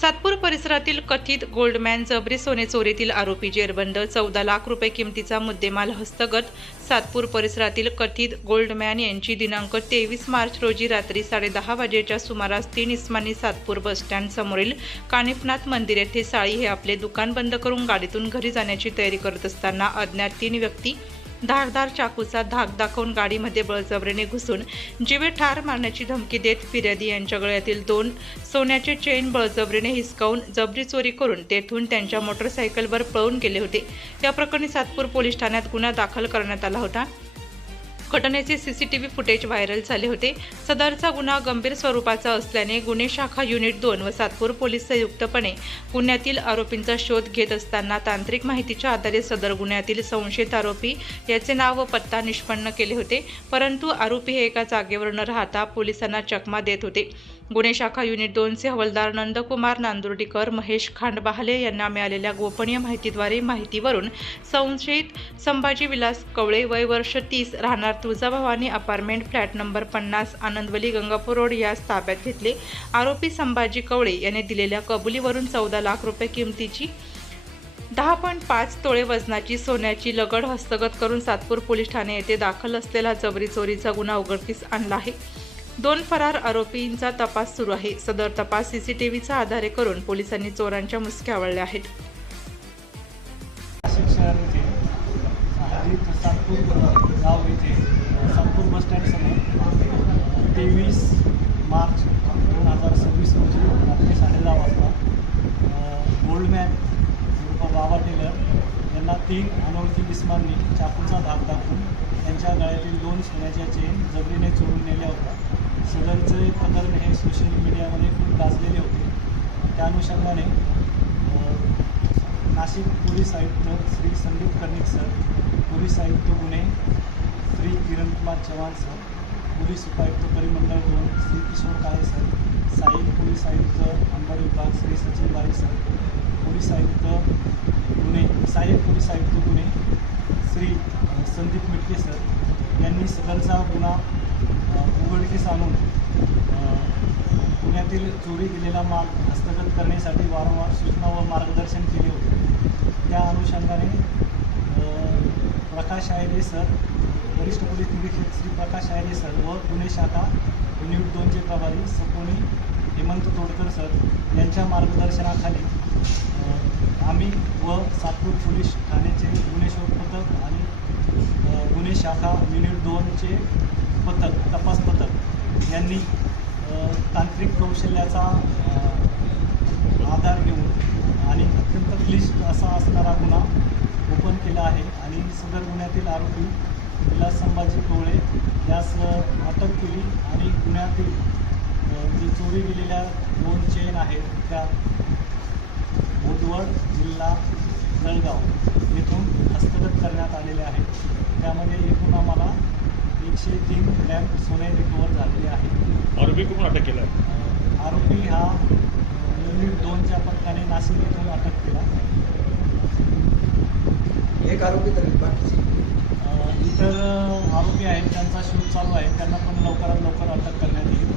सातपूर परिसरातील कथित गोल्डमॅन जबरी सोने चोरीतील आरोपी जेरबंद 14 लाख रुपये किमतीचा मुद्देमाल हस्तगत. सातपूर परिसरातील कथित गोल्डमॅन यांची दिनांक 23 मार्च रोजी रात्री 10:30 वाजेच्या सुमारास 3 इसमांनी सातपूर बसस्टँड समोरील कानिफनाथ मंदिर येथे साळी हे आपले दुकान बंद करून गाडीतून घरी जाण्याची तयारी करत असताना अज्ञात 3 व्यक्ती धारदार चाकूचा धाक दाखवून गाडीमध्ये बळजबरीने घुसून जीवे ठार मारण्याची धमकी देत फिर्यादी यांच्या गळ्यातील 2 सोन्याचे चेन बळजबरीने हिसकावून जबरी चोरी करून तेथून त्यांच्या मोटरसायकलवर पळून गेले होते. या प्रकरणी सातपूर पोलीस ठाण्यात गुन्हा दाखल करण्यात आला होता. घटनेचे सीसीटीव्ही फुटेज व्हायरल झाले होते. सदरचा गुन्हा गंभीर स्वरूपाचा असल्याने गुन्हे शाखा युनिट 2 व सातपूर पोलीस संयुक्तपणे गुन्ह्यातील आरोपींचा शोध घेत असताना तांत्रिक माहितीच्या आधारे सदर गुन्ह्यातील संशयित आरोपी याचे नाव व पत्ता निष्पन्न केले होते. परंतु आरोपी हे एका जागेवर न राहता पोलिसांना चकमा देत होते. गुन्हे शाखा युनिट 2चे हवालदार नंदकुमार नांदुर्डीकर, महेश खांडबाहले यांना मिळालेल्या गोपनीय माहितीवरून संशयित संभाजी विलास कवळे, वय वर्ष 30, राहणार Tuljabhavani apartment, flat number 50, Anandvali, Gangapur road यास ताब्यात घेतले. आरोपी संभाजी कवळे याने दिलेल्या कबुलीवरून 14 लाख रुपये किमतीची 10.5 तोळे वजनाची सोन्याची लगड हस्तगत करून सातपूर पोलीस ठाणे येथे दाखल असलेला जबरी चोरीचा गुन्हा उघडकीस आणला आहे. 2 फरार आरोपींचा तपास सुरू आहे. सदर तपास सीसीटीव्हीचा आधारे करून पोलिसांनी चोरांच्या मुसक्या आवळल्या आहेत. सातपूर बस स्टँड समोर 23 मार्च 2026 रोजी रात्री 10:30 वाजता गोल्डमॅन बाबा टेलर यांना 3 अनोळखी इसमांनी चाकूचा धाक दाखवून त्यांच्या गळ्यातील 2 सोन्याच्या चेन जबरीने चोरून नेल्या होत्या. सदरचे प्रकरण हे सोशल मीडियामध्ये खूप गाजलेले होते. त्या अनुषंगाने नाशिक पोलीस आयुक्त श्री संदीप कर्णिक सर, पोलीस आयुक्त गुन्हे श्री किरणकुमार चव्हाण सर, पोलीस उपायुक्त परिमंडळ 2 श्री किशोर काळे सर, सहाय्यक पोलीस आयुक्त अंबड विभाग श्री सचिन बारी सर, सहाय्यक पोलीस आयुक्त गुन्हे श्री संदीप मिटके सर यांनी सदरचा गुन्हा उघडकीस आणून पुण्यातील चोरी गेलेला माल हस्तगत करण्यासाठी वारंवार सूचना व मार्गदर्शन केले होते. त्या अनुषंगाने प्रकाश आयरे सर, वरिष्ठ पोलीस निरीक्षक श्री प्रकाश आयरे सर व गुन्हे शाखा युनिट 2चे प्रभारी सपोनी हेमंत तोडकर सर यांच्या मार्गदर्शनाखाली आम्ही व सातपूर पोलीस ठाण्याचे गुन्हे शोध पथक आणि गुन्हे शाखा युनिट 2चे तपास पथक यांनी तांत्रिक कौशल्याचा आधार घेऊन आणि अत्यंत क्लिष्ट असा असणारा गुन्हा ओपन केला आहे आणि सदर गुन्ह्यातील आरोपी विलास संभाजी कवळे यास अटक केली आणि गुन्ह्यातील जे चोरी गेलेल्या 2 चेन आहेत त्या बोदवड, जिल्हा जळगाव येथून हस्तगत करण्यात आलेले आहेत. त्यामध्ये एकूण आम्हाला 103 ग्रॅम सोने रिकवर झालेले आहे. आरोपी कोण अटक केला आहे? आरोपी हा युनिट 2च्या पथकाने नाशिक येथून अटक केला. एक आरोपी तर बाकीचे इतर आरोपी आहेत त्यांचा शोध चालू आहे. त्यांना पण लवकरात लवकर अटक करण्यात येईल.